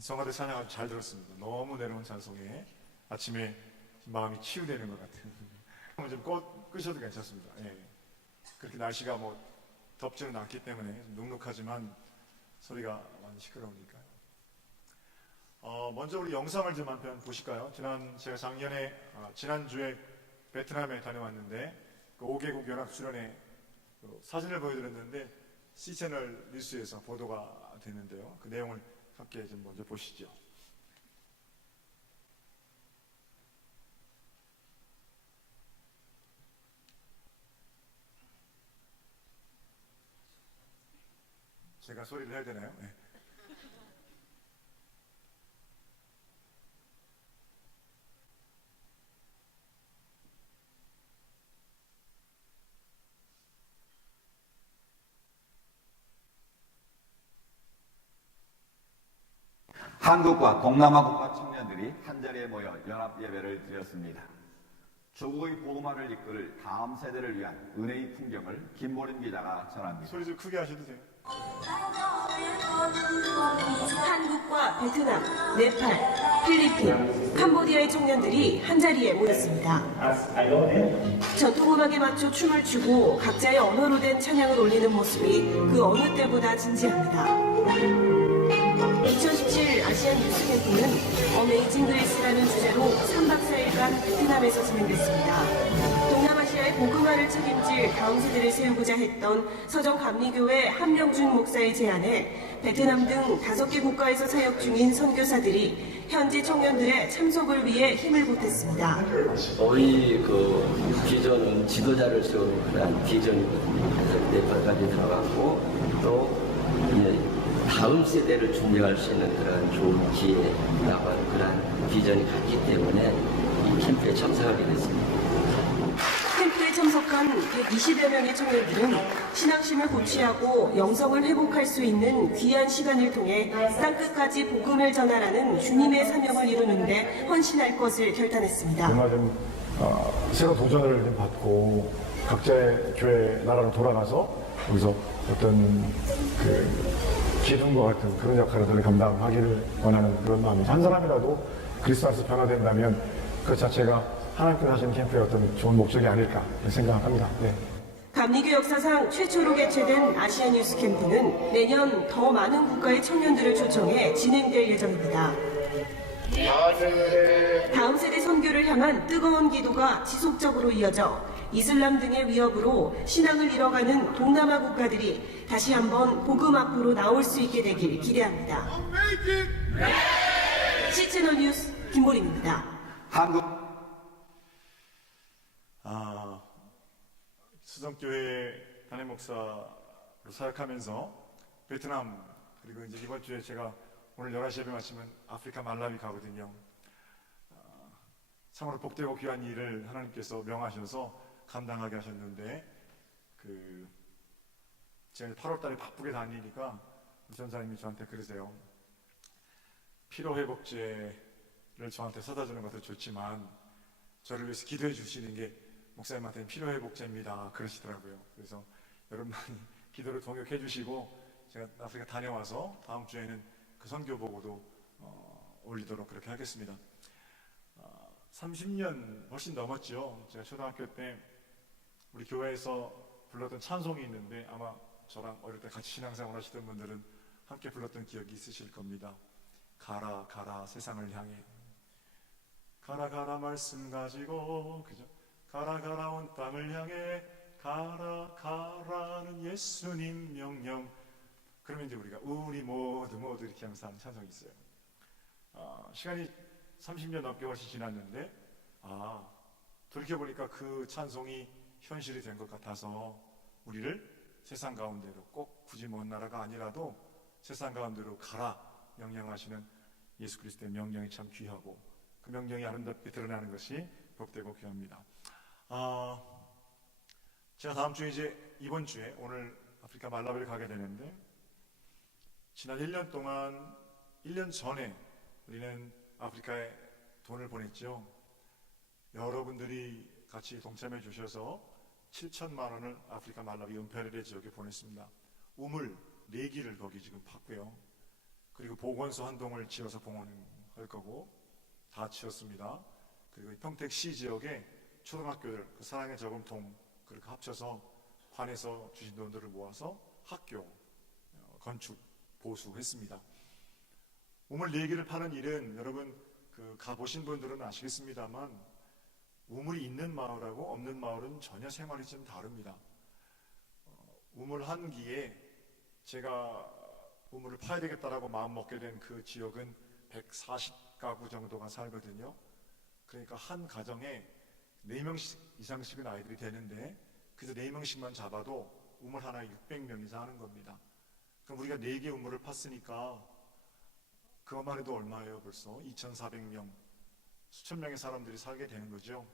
성가대 찬양 아주 잘 들었습니다. 너무 내려온 찬송에 아침에 마음이 치유되는 것 같은. 좀 끄셔도 괜찮습니다. 예. 그렇게 날씨가 뭐 덥지는 않기 때문에 좀 눅눅하지만 소리가 많이 시끄러우니까요. 먼저 우리 영상을 좀 한 편 보실까요? 제가 작년에 지난주에 베트남에 다녀왔는데 그 5개국 연합 수련회 사진을 보여드렸는데 C채널 뉴스에서 보도가 됐는데요. 그 내용을 함께 좀 먼저 보시죠. 제가 소리를 해야 되나요? 네. 한국과 동남아 국가 청년들이 한자리에 모여 연합 예배를 드렸습니다. 조국의 복음화를 이끌 다음 세대를 위한 은혜의 풍경을 김보림 기자가 전합니다. 소리 좀 크게 하셔도 돼요. 한국과 베트남, 네팔, 필리핀, 캄보디아의 청년들이 한자리에 모였습니다. 전통음악에 맞춰 춤을 추고 각자의 언어로 된 찬양을 올리는 모습이 그 어느 때보다 진지합니다. 2017 아시안 뉴스 캠프는 어메이징 그레이스라는 주제로 3박 4일간 베트남에서 진행됐습니다. 동남아시아의 복음화를 책임질 다음 세대를 세우고자 했던 서정 감리교회 한명준 목사의 제안에 베트남 등 5개 국가에서 사역 중인 선교사들이 현지 청년들의 참석을 위해 힘을 보탰습니다. 저희 비전은 지도자를 세우는 그런 비전이거든요. 그래서 네팔까지 들어갔고 또 다음 세대를 존경할 수 있는 그런 좋은 기회라고 하는 그런 비전이 갔기 때문에 이 캠프에 참석하게 됐습니다. 캠프에 참석한 120여 명의 청년들은 신앙심을 고취하고 영성을 회복할 수 있는 귀한 시간을 통해 땅끝까지 복음을 전하라는 주님의 사명을 이루는데 헌신할 것을 결단했습니다. 정말 좀 새로운 도전을 좀 받고 각자의 교회 나라로 돌아가서 거기서 어떤 기둥과 같은 그런 역할을 감당하기를 원하는 그런 마음이죠. 한 사람이라도 그리스도 안에서 변화된다면 그 자체가 하나님께서 하시는 캠프의 어떤 좋은 목적이 아닐까 생각합니다. 네. 감리교 역사상 최초로 개최된 아시안 뉴스 캠프는 내년 더 많은 국가의 청년들을 초청해 진행될 예정입니다. 다음 세대 선교를 향한 뜨거운 기도가 지속적으로 이어져 이슬람 등의 위협으로 신앙을 잃어가는 동남아 국가들이 다시 한번 복음 앞으로 나올 수 있게 되길 기대합니다. C채널 뉴스 김보림입니다. 한국 수성교회 담임 목사로 사역하면서 베트남 그리고 이제 이번 주에 제가 오늘 11시 예배 마치면 아프리카 말라위 가거든요. 참으로 복되고 귀한 일을 하나님께서 명하셔서 감당하게 하셨는데 제가 8월 달에 바쁘게 다니니까 전사님이 저한테 그러세요. 피로회복제를 저한테 사다 주는 것도 좋지만 저를 위해서 기도해 주시는 게 목사님한테는 피로회복제입니다. 그러시더라고요. 그래서 여러분 많이 기도를 동역해 주시고 제가 아프리카 다녀와서 다음 주에는 그 선교 보고도 올리도록 그렇게 하겠습니다. 30년 훨씬 넘었죠. 제가 초등학교 때 우리 교회에서 불렀던 찬송이 있는데 아마 저랑 어릴 때 같이 신앙생활 하시던 분들은 함께 불렀던 기억이 있으실 겁니다. 가라 가라 세상을 향해 가라 가라 말씀 가지고 그죠? 가라 가라 온 땅을 향해 가라 가라는 예수님 명령. 그러면 이제 우리가 우리 모두 이렇게 항상 찬송이 있어요. 시간이 30년 넘게 훨씬 지났는데 돌이켜보니까 그 찬송이 현실이 된 것 같아서 우리를 세상 가운데로 꼭 굳이 먼 나라가 아니라도 세상 가운데로 가라 명령하시는 예수 그리스도의 명령이 참 귀하고 그 명령이 아름답게 드러나는 것이 복되고 귀합니다. 제가 다음 주에 이제 이번 주에 오늘 아프리카 말라위를 가게 되는데 지난 1년 동안 1년 전에 우리는 아프리카에 돈을 보냈죠. 여러분들이 같이 동참해 주셔서 7천만 원을 아프리카 말라위 은페레레 지역에 보냈습니다. 우물 4기를 거기 지금 팠고요. 그리고 보건소 한 동을 지어서 봉헌할 거고 다 지었습니다. 그리고 평택시 지역에 초등학교들, 그 사랑의 저금통 그렇게 합쳐서 관에서 주신 돈들을 모아서 학교 건축 보수했습니다. 우물 4개를 파는 일은 여러분 가보신 분들은 아시겠습니다만 우물이 있는 마을하고 없는 마을은 전혀 생활이 좀 다릅니다. 우물 한 기에 제가 우물을 파야 되겠다라고 마음 먹게 된 그 지역은 140가구 정도가 살거든요. 그러니까 한 가정에 4명씩 이상씩은 아이들이 되는데 그래서 4명씩만 잡아도 우물 하나에 600명이 사는 겁니다. 그럼 우리가 4개 우물을 팠으니까 그것만 해도 얼마예요? 벌써 2,400명, 수천 명의 사람들이 살게 되는 거죠.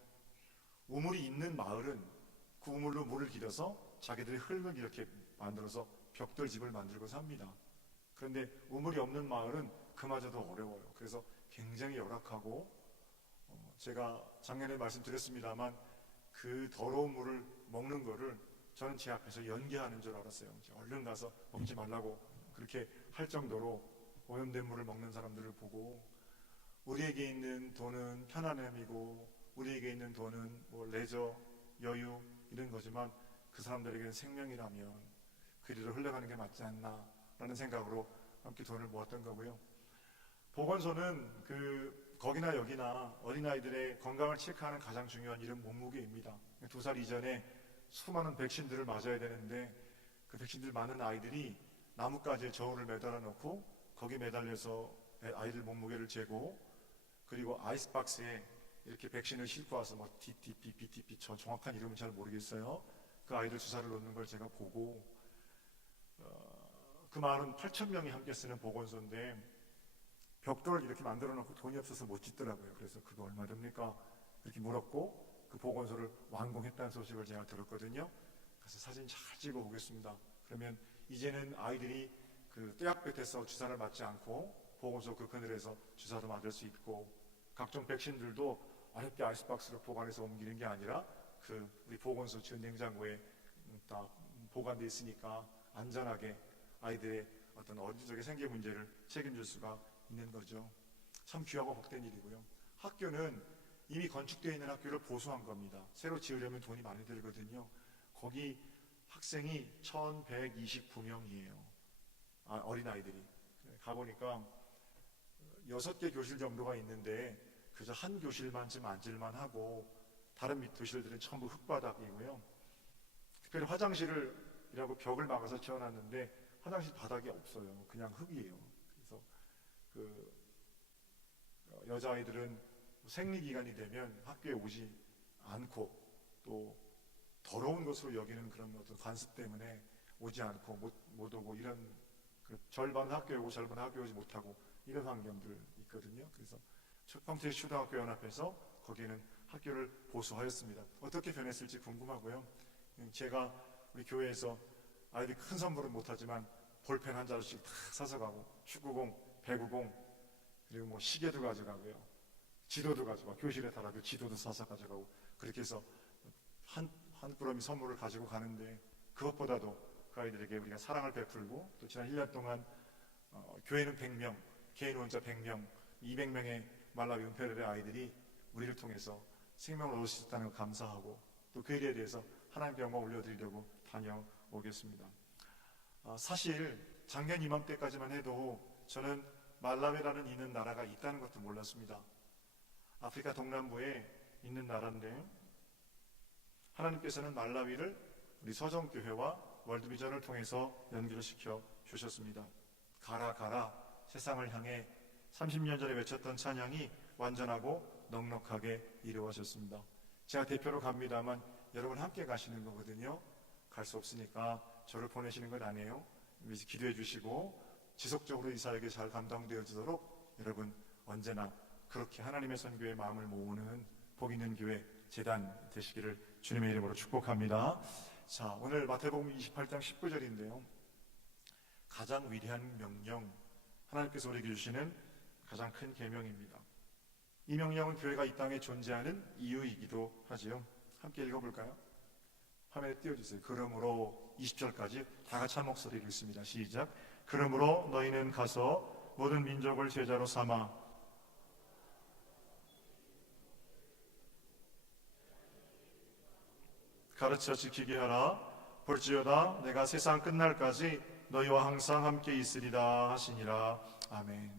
우물이 있는 마을은 그 우물로 물을 길어서 자기들이 흙을 이렇게 만들어서 벽돌집을 만들고 삽니다. 그런데 우물이 없는 마을은 그마저도 어려워요. 그래서 굉장히 열악하고 제가 작년에 말씀드렸습니다만 그 더러운 물을 먹는 거를 저는 제 앞에서 연기하는 줄 알았어요. 얼른 가서 먹지 말라고 그렇게 할 정도로 오염된 물을 먹는 사람들을 보고 우리에게 있는 돈은 편안함이고 우리에게 있는 돈은 뭐 레저, 여유 이런 거지만 그 사람들에게는 생명이라면 그리로 흘러가는 게 맞지 않나 라는 생각으로 함께 돈을 모았던 거고요. 보건소는 거기나 여기나 어린아이들의 건강을 체크하는 가장 중요한 일은 몸무게입니다. 2살 이전에 수많은 백신들을 맞아야 되는데 그 백신들 많은 아이들이 나뭇가지에 저울을 매달아 놓고 거기 매달려서 아이들 몸무게를 재고 그리고 아이스박스에 이렇게 백신을 싣고 와서 뭐 DTP, BTP 저 정확한 이름은 잘 모르겠어요. 그 아이들 주사를 놓는 걸 제가 보고 그 마을은 8,000명이 함께 쓰는 보건소인데 벽돌을 이렇게 만들어 놓고 돈이 없어서 못 짓더라고요. 그래서 그거 얼마 됩니까? 이렇게 물었고 그 보건소를 완공했다는 소식을 제가 들었거든요. 그래서 사진 잘 찍어 오겠습니다. 그러면 이제는 아이들이 그 떼약볕에서 주사를 맞지 않고 보건소 그 그늘에서 주사도 맞을 수 있고 각종 백신들도 어렵게 아이스박스로 보관해서 옮기는 게 아니라 우리 보건소 전 냉장고에 다 보관돼 있으니까 안전하게 아이들의 어떤 어린이적인 생계 문제를 책임질 수가 있는 거죠. 참 귀하고 복된 일이고요. 학교는 이미 건축되어 있는 학교를 보수한 겁니다. 새로 지으려면 돈이 많이 들거든요. 거기 학생이 1,129명이에요. 어린아이들이. 가보니까 6개 교실 정도가 있는데 그저 한 교실만 좀 앉을만 하고 다른 교실들은 전부 흙바닥이고요. 특별히 화장실이라고 벽을 막아서 지어놨는데 화장실 바닥이 없어요. 그냥 흙이에요. 그래서 여자아이들은 생리기간이 되면 학교에 오지 않고 또 더러운 것으로 여기는 그런 어떤 관습 때문에 오지 않고 못 오고 이런 절반 학교에 오고 절반 학교에 오지 못하고 이런 환경들 있거든요. 그래서 평택 초등학교 연합에서 거기에는 학교를 보수하였습니다. 어떻게 변했을지 궁금하고요. 제가 우리 교회에서 아이들이 큰 선물은 못하지만 볼펜 한 자루씩 다 사서 가고 축구공, 배구공 그리고 뭐 시계도 가져가고요. 지도도 가져가고 교실에 달아도 지도도 사서 가져가고 그렇게 해서 한 꾸러미 선물을 가지고 가는데 그것보다도 그 아이들에게 우리가 사랑을 베풀고 또 지난 1년 동안 교회는 100명, 개인 혼자 100명, 200명의 말라위 은폐르의 아이들이 우리를 통해서 생명을 얻을 수 있다는 걸 감사하고 또 그 일에 대해서 하나님께 영광 올려드리려고 다녀오겠습니다. 사실 작년 이맘때까지만 해도 저는 말라위라는 있는 나라가 있다는 것도 몰랐습니다. 아프리카 동남부에 있는 나라인데 하나님께서는 말라위를 우리 서정교회와 월드비전을 통해서 연결시켜 주셨습니다. 가라 가라 세상을 향해 30년 전에 외쳤던 찬양이 완전하고 넉넉하게 이루어졌습니다. 제가 대표로 갑니다만 여러분 함께 가시는 거거든요. 갈 수 없으니까 저를 보내시는 건 아니에요. 기도해 주시고 지속적으로 이 사역이 잘 감당되어지도록 여러분 언제나 그렇게 하나님의 선교의 마음을 모으는 복 있는 교회 재단 되시기를 주님의 이름으로 축복합니다. 자, 오늘 마태복음 28장 19절인데요. 가장 위대한 명령, 하나님께서 우리에게 주시는 가장 큰 계명입니다. 이 명령은 교회가 이 땅에 존재하는 이유이기도 하지요. 함께 읽어볼까요? 화면에 띄워주세요. 그러므로 20절까지 다 같이 한 목소리로 읽습니다. 시작. 그러므로 너희는 가서 모든 민족을 제자로 삼아 가르쳐 지키게 하라. 볼지어다 내가 세상 끝날까지 너희와 항상 함께 있으리라 하시니라. 아멘.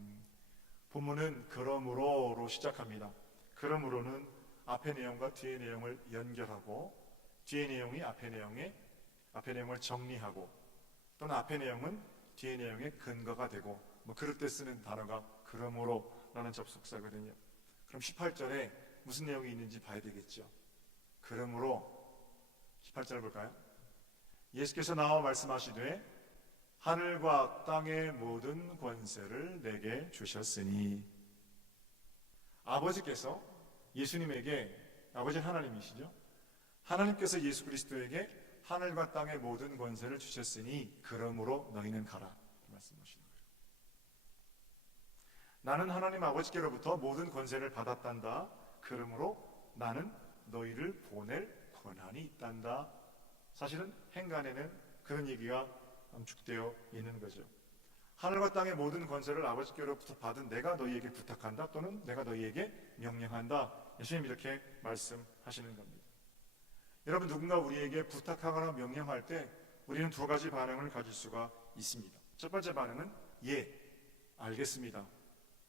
본문은 그러므로로 시작합니다. 그러므로는 앞의 내용과 뒤의 내용을 연결하고 뒤의 내용이 앞의 내용을 정리하고 또는 앞의 내용은 뒤의 내용의 근거가 되고 뭐 그럴 때 쓰는 단어가 그러므로라는 접속사거든요. 그럼 18절에 무슨 내용이 있는지 봐야 되겠죠. 그러므로 18절 볼까요? 예수께서 나와 말씀하시되 하늘과 땅의 모든 권세를 내게 주셨으니, 아버지께서 예수님에게, 아버지는 하나님이시죠. 하나님께서 예수 그리스도에게 하늘과 땅의 모든 권세를 주셨으니 그러므로 너희는 가라 말씀하시는 거예요. 나는 하나님 아버지께로부터 모든 권세를 받았단다. 그러므로 나는 너희를 보낼 권한이 있단다. 사실은 행간에는 그런 얘기가 함축되어 있는 거죠. 하늘과 땅의 모든 권세를 아버지께로부터 받은 내가 너희에게 부탁한다, 또는 내가 너희에게 명령한다. 예수님 이렇게 말씀하시는 겁니다. 여러분, 누군가 우리에게 부탁하거나 명령할 때 우리는 두 가지 반응을 가질 수가 있습니다. 첫 번째 반응은 예, 알겠습니다,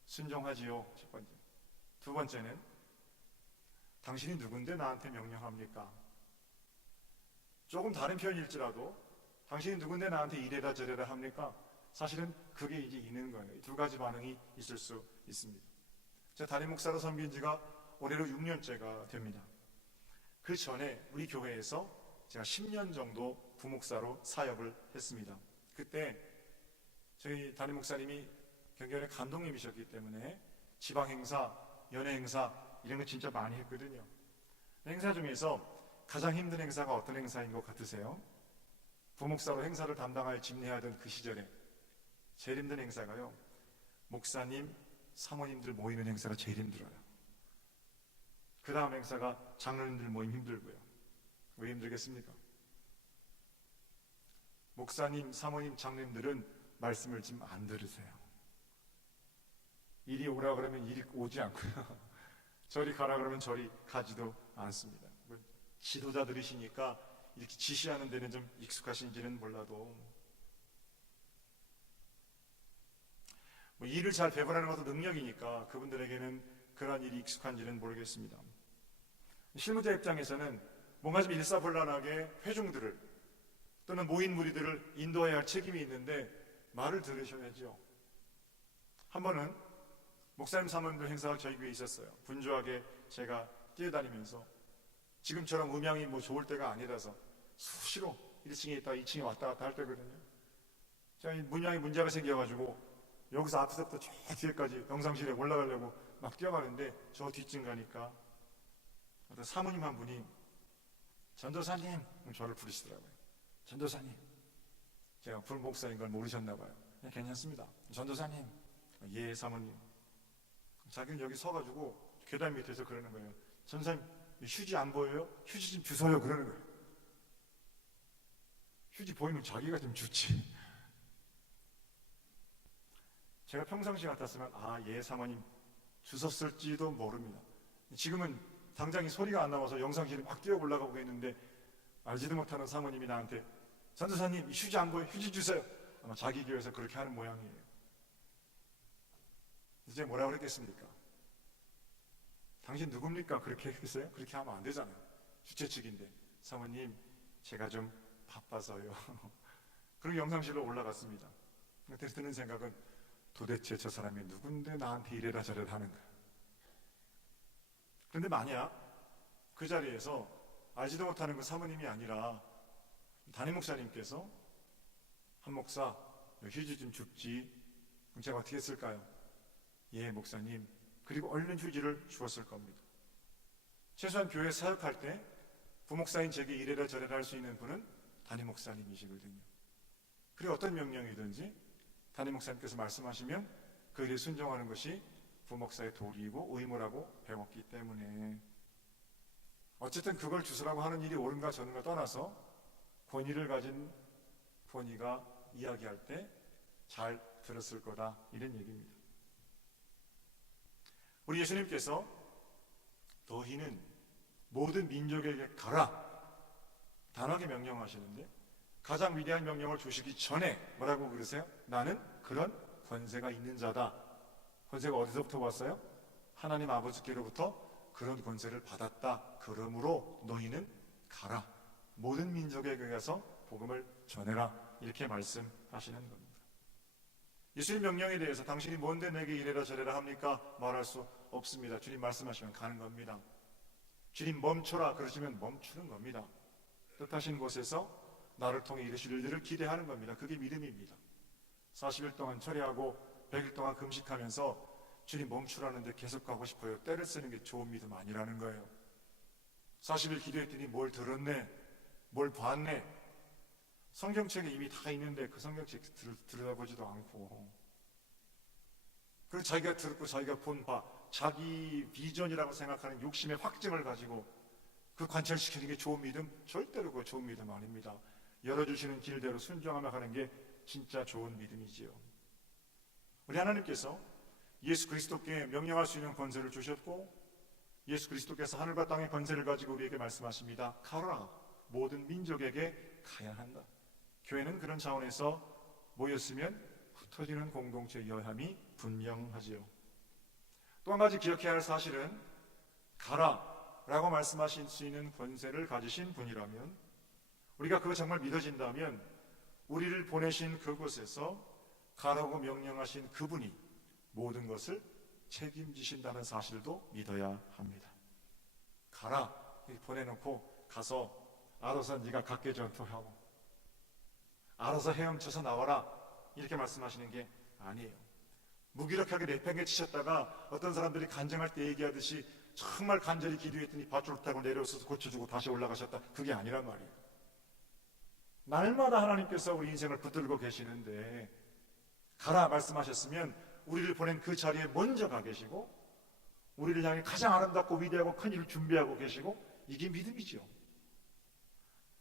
순종하지요. 첫 번째. 두 번째는 당신이 누군데 나한테 명령합니까? 조금 다른 표현일지라도 당신이 누군데 나한테 이래라 저래라 합니까? 사실은 그게 이제 있는 거예요. 이 두 가지 반응이 있을 수 있습니다. 제가 담임 목사로 섬긴 지가 올해로 6년째가 됩니다. 그 전에 우리 교회에서 제가 10년 정도 부목사로 사역을 했습니다. 그때 저희 담임 목사님이 경계원의 감독님이셨기 때문에 지방 행사, 연예 행사 이런 거 진짜 많이 했거든요. 행사 중에서 가장 힘든 행사가 어떤 행사인 것 같으세요? 부목사로 행사를 담당하여 집례하던 그 시절에 제일 힘든 행사가요, 목사님, 사모님들 모이는 행사가 제일 힘들어요. 그 다음 행사가 장로님들 모임 힘들고요. 왜 힘들겠습니까? 목사님, 사모님, 장로님들은 말씀을 지금 안 들으세요. 이리 오라 그러면 이리 오지 않고요. 저리 가라 그러면 저리 가지도 않습니다. 지도자들이시니까 이렇게 지시하는 데는 좀 익숙하신지는 몰라도 뭐 일을 잘 배분하는 것도 능력이니까 그분들에게는 그러한 일이 익숙한지는 모르겠습니다. 실무자 입장에서는 뭔가 좀 일사불란하게 회중들을 또는 모인 무리들을 인도해야 할 책임이 있는데 말을 들으셔야죠. 한 번은 목사님 사모님들 행사가 저희 교회에 있었어요. 분주하게 제가 뛰어다니면서 지금처럼 음향이 뭐 좋을 때가 아니라서 수시로 1층에 있다가 2층에 왔다 갔다 할 때거든요. 제가 문양에 문제가 생겨가지고 여기서 앞서부터 저 뒤에까지 영상실에 올라가려고 막 뛰어가는데 저 뒤쯤 가니까 어떤 사모님 한 분이 전도사님 저를 부르시더라고요. 전도사님. 제가 불목사인 걸 모르셨나 봐요. 괜찮습니다. 전도사님. 예, 사모님. 자기는 여기 서가지고 계단 밑에서 그러는 거예요. 전사님, 휴지 안 보여요? 휴지 좀 주세요. 그러는 거예요. 휴지 보이면 자기가 좀 주지. 제가 평상시 같았으면 예 사모님 주셨을지도 모릅니다. 지금은 당장 이 소리가 안 나와서 영상실에 막 뛰어 올라가고 있는데 알지도 못하는 사모님이 나한테 전도사님 휴지 안 보여? 휴지 주세요. 아마 자기 교회에서 그렇게 하는 모양이에요. 이제 뭐라 그랬겠습니까? 당신 누굽니까? 그렇게 했어요? 그렇게 하면 안 되잖아요. 주최 측인데 사모님 제가 좀 바빠서요. 그리고 영상실로 올라갔습니다. 그때 드는 생각은 도대체 저 사람이 누군데 나한테 이래라 저래라 하는 거야. 그런데 만약 그 자리에서 알지도 못하는 그 사모님이 아니라 담임 목사님께서 한 목사 휴지 좀 줍지. 그럼 제가 어떻게 했을까요? 예 목사님. 그리고 얼른 휴지를 주었을 겁니다. 최소한 교회 사역할 때 부목사인 제게 이래라 저래라 할 수 있는 분은 담임 목사님이시거든요. 그리고 어떤 명령이든지 담임 목사님께서 말씀하시면 그 일에 순종하는 것이 부목사의 도리이고 의무라고 배웠기 때문에 어쨌든 그걸 주스라고 하는 일이 옳은가 저른가 떠나서 권위를 가진 권위가 이야기할 때 잘 들었을 거다, 이런 얘기입니다. 우리 예수님께서 너희는 모든 민족에게 가라 단호하게 명령하시는데, 가장 위대한 명령을 주시기 전에 뭐라고 그러세요? 나는 그런 권세가 있는 자다. 권세가 어디서부터 왔어요? 하나님 아버지께로부터 그런 권세를 받았다. 그러므로 너희는 가라, 모든 민족에게 가서 복음을 전해라, 이렇게 말씀하시는 겁니다. 예수님 명령에 대해서 당신이 뭔데 내게 이래라 저래라 합니까? 말할 수 없습니다. 주님 말씀하시면 가는 겁니다. 주님 멈춰라 그러시면 멈추는 겁니다. 뜻하신 곳에서 나를 통해 이르실 일들을 기대하는 겁니다. 그게 믿음입니다. 40일 동안 철회하고 100일 동안 금식하면서 주님 멈추라는데 계속 가고 싶어요. 때를 쓰는 게 좋은 믿음 아니라는 거예요. 40일 기도했더니 뭘 들었네, 뭘 봤네. 성경책에 이미 다 있는데 그 성경책 들여다보지도 않고, 그리고 자기가 들었고 자기가 본 바, 자기 비전이라고 생각하는 욕심의 확증을 가지고 그 관철시키는 게 좋은 믿음? 절대로 그거 좋은 믿음 아닙니다. 열어주시는 길대로 순종하며 가는 게 진짜 좋은 믿음이지요. 우리 하나님께서 예수 그리스도께 명령할 수 있는 권세를 주셨고, 예수 그리스도께서 하늘과 땅의 권세를 가지고 우리에게 말씀하십니다. 가라, 모든 민족에게 가야 한다. 교회는 그런 차원에서 모였으면 흩어지는 공동체 여함이 분명하지요. 또 한 가지 기억해야 할 사실은, 가라 라고 말씀하실 수 있는 권세를 가지신 분이라면, 우리가 그거 정말 믿어진다면 우리를 보내신 그곳에서 가라고 명령하신 그분이 모든 것을 책임지신다는 사실도 믿어야 합니다. 가라, 보내놓고 가서 알아서 네가 각계 전투하고 알아서 헤엄쳐서 나와라, 이렇게 말씀하시는 게 아니에요. 무기력하게 내팽개치셨다가 어떤 사람들이 간증할 때 얘기하듯이 정말 간절히 기도했더니 밧줄 타고 내려서서 고쳐주고 다시 올라가셨다, 그게 아니란 말이에요. 날마다 하나님께서 우리 인생을 붙들고 계시는데, 가라 말씀하셨으면 우리를 보낸 그 자리에 먼저 가 계시고 우리를 향해 가장 아름답고 위대하고 큰 일을 준비하고 계시고, 이게 믿음이죠.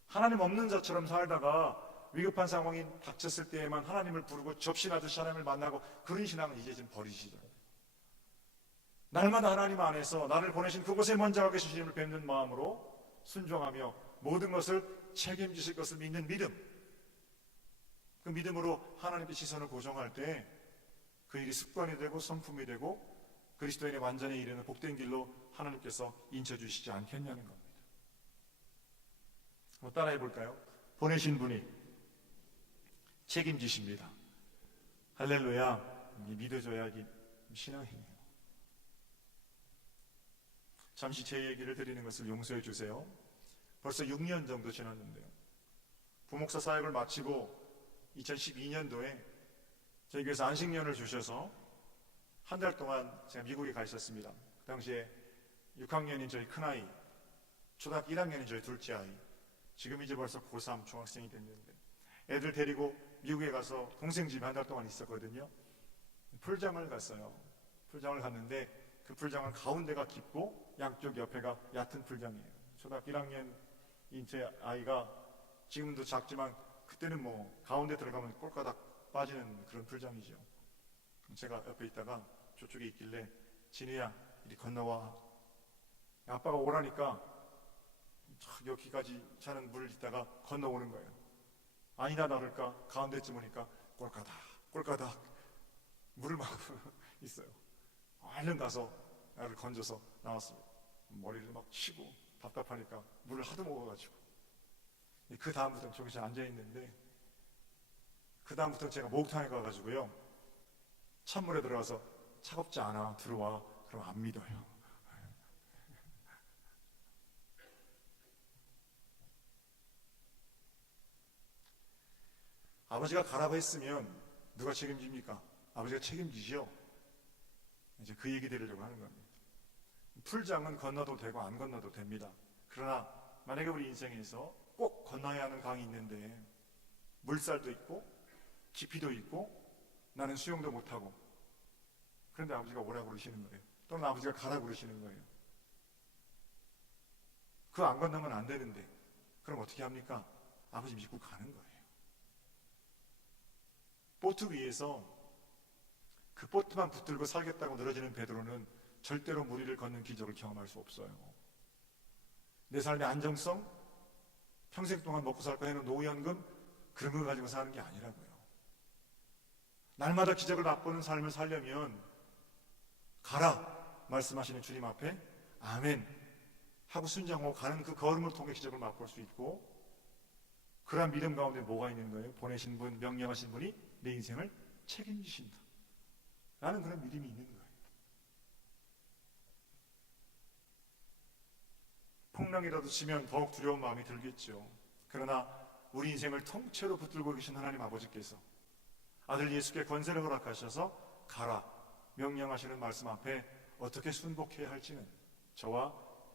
하나님 없는 자처럼 살다가 위급한 상황이 닥쳤을 때에만 하나님을 부르고 접신하듯이 하나님을 만나고, 그런 신앙은 이제 좀 버리시죠. 날마다 하나님 안에서 나를 보내신 그곳에 먼저 가 계신 주님을 뵙는 마음으로 순종하며 모든 것을 책임지실 것을 믿는 믿음, 그 믿음으로 하나님의 시선을 고정할 때 그 일이 습관이 되고 성품이 되고 그리스도인의 완전히 이르는 복된 길로 하나님께서 인쳐주시지 않겠냐는 겁니다. 한번 따라해 볼까요? 보내신 분이 책임지십니다. 할렐루야. 믿어줘야 이게 신앙이에요. 잠시 제 얘기를 드리는 것을 용서해 주세요. 벌써 6년 정도 지났는데요, 부목사 사역을 마치고 2012년도에 저희 교회에서 안식년을 주셔서 한 달 동안 제가 미국에 가 있었습니다. 그 당시에 6학년인 저희 큰아이, 초등학교 1학년인 저희 둘째 아이, 지금 이제 벌써 고3 중학생이 됐는데, 애들 데리고 미국에 가서 동생 집에 한 달 동안 있었거든요. 풀장을 갔어요. 풀장을 갔는데 그 풀장은 가운데가 깊고 양쪽 옆에가 얕은 풀장이에요. 초등학교 1학년인 제 아이가 지금도 작지만 그때는 뭐 가운데 들어가면 꼴까닥 빠지는 그런 풀장이죠. 제가 옆에 있다가 저쪽에 있길래, 진우야 이리 건너와. 아빠가 오라니까 여기까지 차는 물을 있다가 건너오는 거예요. 아니다 나를까 가운데쯤 오니까 꼴까닥 물을 막 있어요. 얼른 가서 나를 건져서 나왔습니다. 머리를 막 치고 답답하니까 물을 하도 먹어가지고. 그 다음부터는 저기 잘 앉아있는데, 그 다음부터 제가 목욕탕에 가가지고요, 찬물에 들어가서 차갑지 않아 들어와, 그럼 안 믿어요. 아버지가 가라고 했으면 누가 책임집니까? 아버지가 책임지죠. 이제 그 얘기 드리려고 하는 겁니다. 풀장은 건너도 되고 안 건너도 됩니다. 그러나 만약에 우리 인생에서 꼭 건너야 하는 강이 있는데 물살도 있고 깊이도 있고 나는 수영도 못하고, 그런데 아버지가 오라고 그러시는 거예요. 또는 아버지가 가라고 그러시는 거예요. 그거 안 건너면 안 되는데 그럼 어떻게 합니까? 아버지 믿고 가는 거예요. 보트 위에서 그 보트만 붙들고 살겠다고 늘어지는 베드로는 절대로 무리를 걷는 기적을 경험할 수 없어요. 내 삶의 안정성, 평생 동안 먹고 살 거 해놓은 노후연금, 그런 거 가지고 사는 게 아니라고요. 날마다 기적을 맛보는 삶을 살려면 가라 말씀하시는 주님 앞에 아멘 하고 순종하고 가는 그 걸음을 통해 기적을 맛볼 수 있고, 그러한 믿음 가운데 뭐가 있는 거예요? 보내신 분, 명령하신 분이 내 인생을 책임지신다 라는 그런 믿음이 있는 거예요. 풍랑이라도 치면 더욱 두려운 마음이 들겠죠. 그러나 우리 인생을 통째로 붙들고 계신 하나님 아버지께서 아들 예수께 권세를 허락하셔서 가라 명령하시는 말씀 앞에 어떻게 순복해야 할지는 저와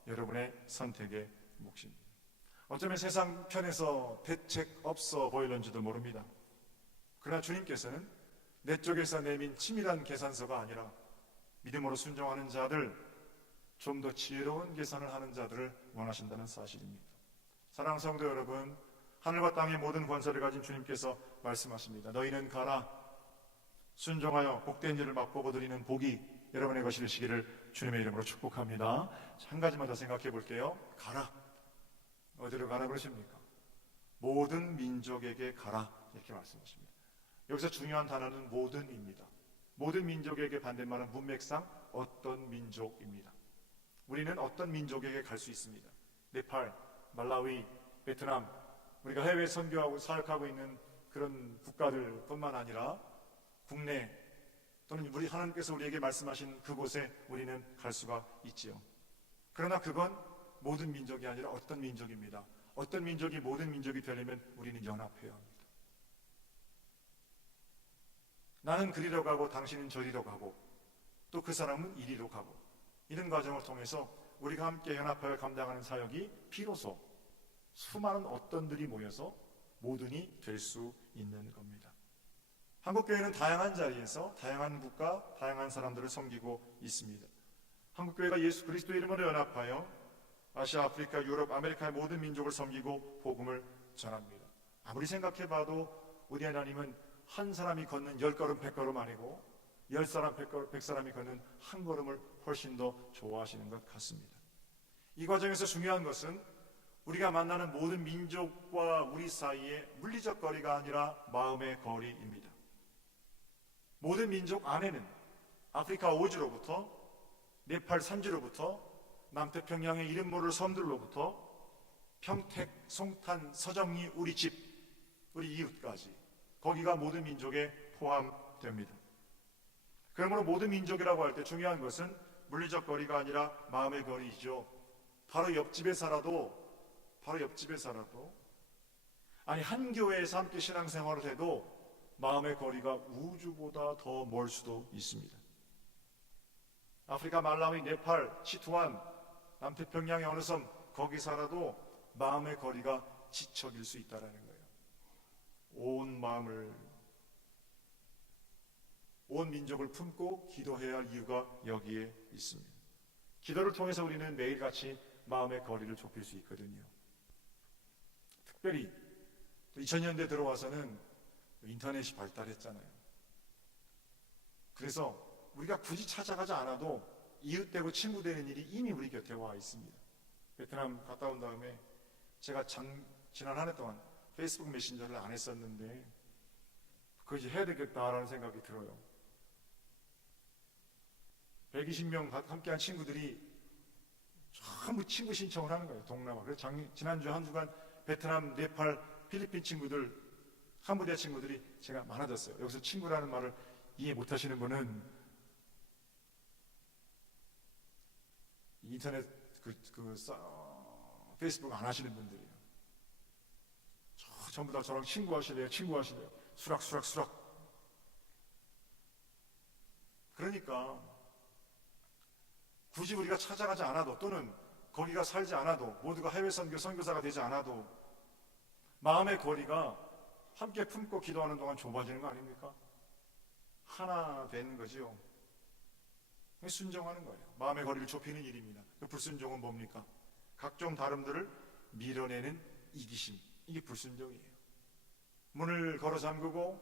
여러분의 선택의 몫입니다. 어쩌면 세상 편에서 대책 없어 보일는지도 모릅니다. 그러나 주님께서는 내 쪽에서 내민 치밀한 계산서가 아니라 믿음으로 순종하는 자들, 좀 더 지혜로운 계산을 하는 자들을 원하신다는 사실입니다. 사랑하는 성도 여러분, 하늘과 땅의 모든 권세를 가진 주님께서 말씀하십니다. 너희는 가라. 순종하여 복된 일을 맛보고 드리는 복이 여러분의 것이 되시기를 주님의 이름으로 축복합니다. 한 가지만 더 생각해 볼게요. 가라. 어디로 가라 그러십니까? 모든 민족에게 가라 이렇게 말씀하십니다. 여기서 중요한 단어는 모든입니다. 모든 민족에게 반대말은 문맥상 어떤 민족입니다. 우리는 어떤 민족에게 갈 수 있습니다. 네팔, 말라위, 베트남, 우리가 해외 선교하고 사역하고 있는 그런 국가들 뿐만 아니라 국내 또는 우리 하나님께서 우리에게 말씀하신 그곳에 우리는 갈 수가 있지요. 그러나 그건 모든 민족이 아니라 어떤 민족입니다. 어떤 민족이 모든 민족이 되려면 우리는 연합해야 합니다. 나는 그리로 가고 당신은 저리로 가고 또 그 사람은 이리로 가고, 이런 과정을 통해서 우리가 함께 연합하여 감당하는 사역이 비로소 수많은 어떤들이 모여서 모든이 될 수 있는 겁니다. 한국교회는 다양한 자리에서 다양한 국가, 다양한 사람들을 섬기고 있습니다. 한국교회가 예수 그리스도의 이름으로 연합하여 아시아, 아프리카, 유럽, 아메리카의 모든 민족을 섬기고 복음을 전합니다. 아무리 생각해봐도 우리 하나님은 한 사람이 걷는 10걸음, 100걸음 아니고 10사람, 100사람이 걷는 한 걸음을 훨씬 더 좋아하시는 것 같습니다. 이 과정에서 중요한 것은 우리가 만나는 모든 민족과 우리 사이의 물리적 거리가 아니라 마음의 거리입니다. 모든 민족 안에는 아프리카 오지로부터 네팔 산지로부터 남태평양의 이름 모를 섬들로부터 평택, 송탄, 서정리, 우리 집, 우리 이웃까지 거기가 모든 민족에 포함됩니다. 그러므로 모든 민족이라고 할 때 중요한 것은 물리적 거리가 아니라 마음의 거리이죠. 바로 옆집에 살아도 아니 한 교회에서 함께 신앙생활을 해도 마음의 거리가 우주보다 더 멀 수도 있습니다. 아프리카 말라위, 네팔, 치투안, 남태평양의 어느 섬 거기 살아도 마음의 거리가 지척일 수 있다는 거예요. 온 마음을, 온 민족을 품고 기도해야 할 이유가 여기에 있습니다. 기도를 통해서 우리는 매일같이 마음의 거리를 좁힐 수 있거든요. 특별히 2000년대 들어와서는 인터넷이 발달했잖아요. 그래서 우리가 굳이 찾아가지 않아도 이웃 되고 친구 되는 일이 이미 우리 곁에 와 있습니다. 베트남 갔다 온 다음에 제가 지난 한 해 동안 페이스북 메신저를 안 했었는데 그거 이제 해야 되겠다라는 생각이 들어요. 120명 함께한 친구들이 전부 친구 신청을 하는 거예요. 동남아. 그래서 지난주 한 주간 베트남, 네팔, 필리핀 친구들, 캄보디아 친구들이 제가 많아졌어요. 여기서 친구라는 말을 이해 못하시는 분은 인터넷 페이스북 안 하시는 분들이에요. 전부 다 저랑 친구하시래요. 수락. 그러니까 굳이 우리가 찾아가지 않아도 또는 거기가 살지 않아도 모두가 해외 선교사가 되지 않아도 마음의 거리가 함께 품고 기도하는 동안 좁아지는 거 아닙니까? 하나 되는 거지요. 순종하는 거예요. 마음의 거리를 좁히는 일입니다. 그 불순종은 뭡니까? 각종 다름들을 밀어내는 이기심. 이게 불순종이에요. 문을 걸어 잠그고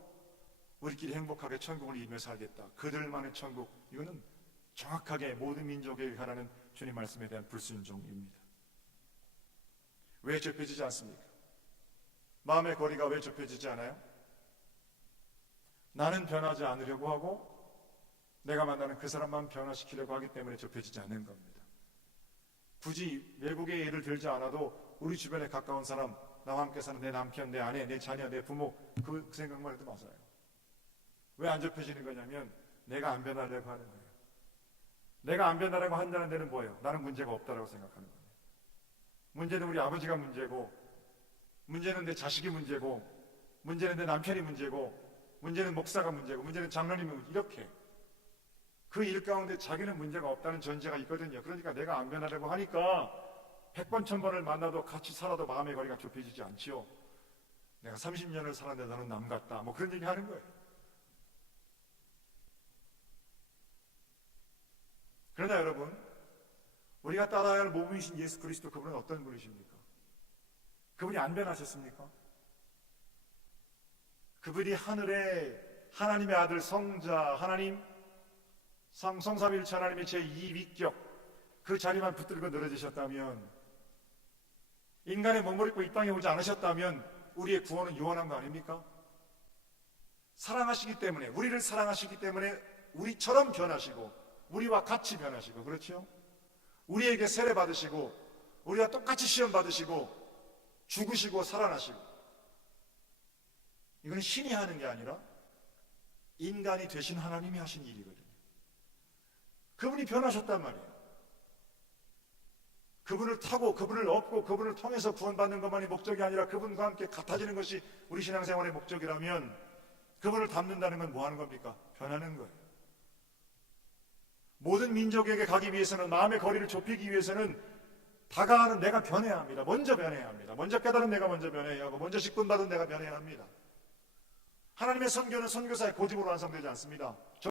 우리끼리 행복하게 천국을 이루며 살겠다. 그들만의 천국. 이거는 정확하게 모든 민족에게 가라는 주님 말씀에 대한 불순종입니다. 왜 좁혀지지 않습니까? 마음의 거리가 왜 좁혀지지 않아요? 나는 변하지 않으려고 하고 내가 만나는 그 사람만 변화시키려고 하기 때문에 좁혀지지 않는 겁니다. 굳이 외국의 예를 들지 않아도 우리 주변에 가까운 사람, 나와 함께 사는 내 남편, 내 아내, 내 자녀, 내 부모, 그 생각만 해도 맞아요. 왜 안 좁혀지는 거냐면 내가 안 변하려고 하는 거예요. 내가 안 변하려고 한다는 데는 뭐예요? 나는 문제가 없다라고 생각하는 거예요. 문제는 우리 아버지가 문제고, 문제는 내 자식이 문제고, 문제는 내 남편이 문제고, 문제는 목사가 문제고, 문제는 장로님이 문제고, 이렇게 그 일 가운데 자기는 문제가 없다는 전제가 있거든요. 그러니까 내가 안 변하려고 하니까 100번 1000번을 만나도 같이 살아도 마음의 거리가 좁혀지지 않지요. 내가 30년을 살았는데 너는 남 같다, 뭐 그런 얘기 하는 거예요. 그러나 여러분, 우리가 따라야 할 모범이신 예수 그리스도, 그분은 어떤 분이십니까? 그분이 안 변하셨습니까? 그분이 하늘에 하나님의 아들 성자 하나님, 성삼일체 하나님의 제2위격 그 자리만 붙들고 늘어지셨다면, 인간의 몸을 입고 이 땅에 오지 않으셨다면 우리의 구원은 유한한 거 아닙니까? 사랑하시기 때문에, 우리를 사랑하시기 때문에 우리처럼 변하시고 우리와 같이 변하시고, 그렇죠? 우리에게 세례 받으시고 우리와 똑같이 시험 받으시고 죽으시고 살아나시고, 이건 신이 하는 게 아니라 인간이 되신 하나님이 하신 일이거든요. 그분이 변하셨단 말이에요. 그분을 타고 그분을 얻고 그분을 통해서 구원받는 것만이 목적이 아니라 그분과 함께 같아지는 것이 우리 신앙생활의 목적이라면, 그분을 닮는다는 건 뭐 하는 겁니까? 변하는 거예요. 모든 민족에게 가기 위해서는, 마음의 거리를 좁히기 위해서는 다가가는 내가 변해야 합니다. 먼저 변해야 합니다. 먼저 깨달은 내가 먼저 변해야 하고, 먼저 직분받은 내가 변해야 합니다. 하나님의 선교는 선교사의 고집으로 완성되지 않습니다.